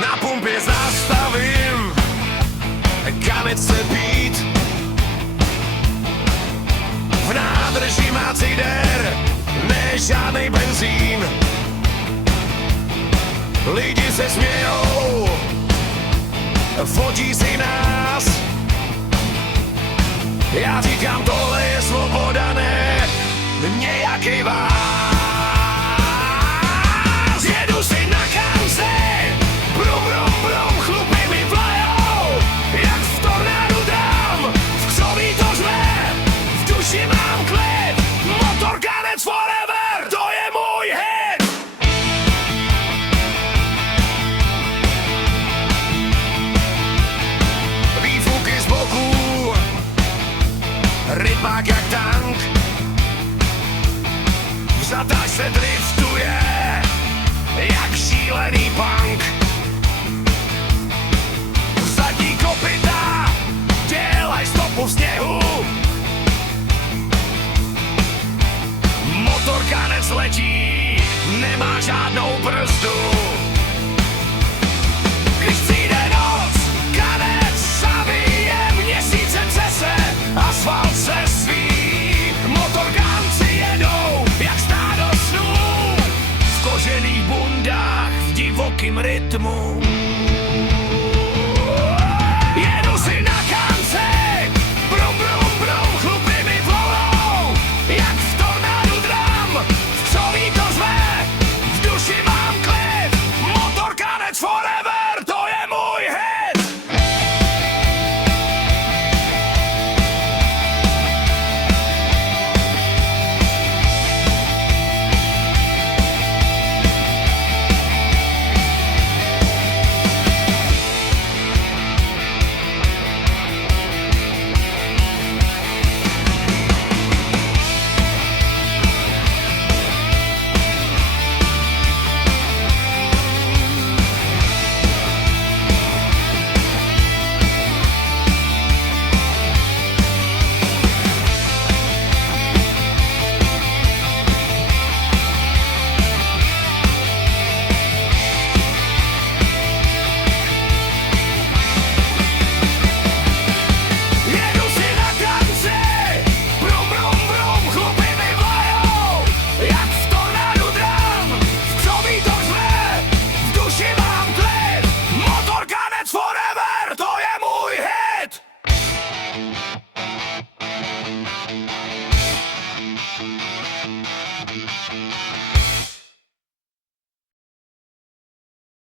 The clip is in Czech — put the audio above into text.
Na pumpě zastavím, kanec chce pít. V nádrži má cider, ne žádnej benzín. Lidi se smějou, fotí si nás. Já říkám, tohle je svoboda, ne nějaký vás. Jedu si na kance, brum, brum, brum, chlupy mi vlajou, jak v tornádu dám, v křoví to řve, v duši mám klid, motorkanec forever, to je můj hit. Výfuky z boku, rytmák jak tank, v zatáčce driftuje jak šílený punk. Zadní kopyta dělaj stopu v sněhu, motorkanec letí, nemá žádnou brzdu.